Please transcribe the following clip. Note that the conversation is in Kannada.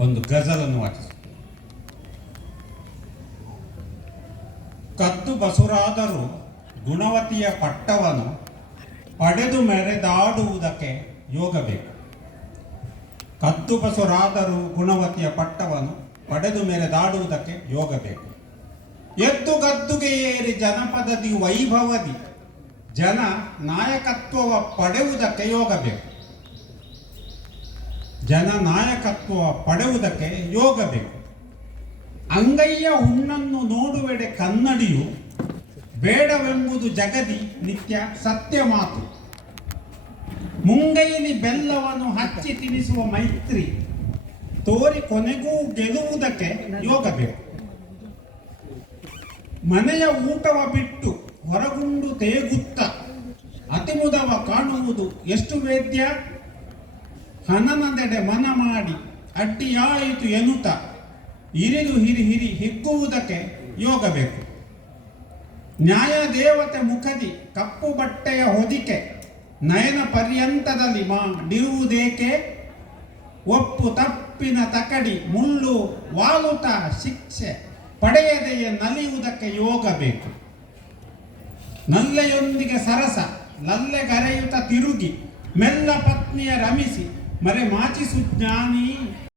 ಒಂದು ಗಜಲನ್ನು ವಾಚಿಸಿ. ಕದ್ದು ಬಸುರಾದರೂ ಗುಣವತಿಯ ಪಟ್ಟವನ್ನು ಪಡೆದು ಮೆರೆದಾಡುವುದಕ್ಕೆ ಯೋಗ ಬೇಕು. ಕದ್ದು ಬಸುರಾದರೂ ಗುಣವತಿಯ ಪಟ್ಟವನ್ನು ಪಡೆದು ಮೆರೆದಾಡುವುದಕ್ಕೆ ಯೋಗ ಬೇಕು. ಎದ್ದು ಗದ್ದುಗೆ ಏರಿ ಜನಪದದಿ ವೈಭವದಿ ಜನ ನಾಯಕತ್ವವ ಪಡೆಯುವುದಕ್ಕೆ ಯೋಗ ಬೇಕು. ಜನ ನಾಯಕತ್ವ ಪಡೆಯುವುದಕ್ಕೆ ಯೋಗ ಬೇಕು. ಅಂಗೈಯ ಹುಣ್ಣನ್ನು ನೋಡುವೆಡೆ ಕನ್ನಡಿಯು ಬೇಡವೆಂಬುದು ಜಗದಿ ನಿತ್ಯ ಸತ್ಯ ಮಾತು. ಮುಂಗೈಲಿ ಬೆಲ್ಲವನ್ನು ಹಚ್ಚಿ ತಿನಿಸುವ ಮೈತ್ರಿ ತೋರಿ ಕೊನೆಗೂ ಗೆಲ್ಲುವುದಕ್ಕೆ ಯೋಗ ಬೇಕು. ಮನೆಯ ಊಟವ ಬಿಟ್ಟು ಹೊರಗುಂಡು ತೇಗುತ್ತ ಅತಿಮುದವ ಕಾಣುವುದು ಎಷ್ಟು ವೇದ್ಯ. ಹನನದೆಡೆ ಮನ ಮಾಡಿ ಅಡ್ಡಿಯಾಯಿತು ಎನ್ನುತ್ತ ಇರಿದು ಹಿರಿ ಹಿಗ್ಗುವುದಕ್ಕೆ ಯೋಗ ಬೇಕು. ನ್ಯಾಯ ದೇವತೆ ಮುಖದಿ ಕಪ್ಪು ಬಟ್ಟೆಯ ಹೊದಿಕೆ ನಯನ ಪರ್ಯಂತದಲ್ಲಿ ಮಾಡಿರುವುದೇಕೆ. ಒಪ್ಪು ತಪ್ಪಿನ ತಕಡಿ ಮುಳ್ಳು ವಾಲುತ ಶಿಕ್ಷೆ ಪಡೆಯದೆಯೇ ನಲಿಯುವುದಕ್ಕೆ ಯೋಗ ಬೇಕು. ನಲ್ಲೆಯೊಂದಿಗೆ ಸರಸ ಲಲ್ಲೆಗರೆಯುತ್ತ ತಿರುಗಿ ಮೆಲ್ಲ ಪತ್ನಿಯ ರಮಿಸಿ ಮರೆ ಮಾಚಿಸು ಜ್ಞಾನಿ.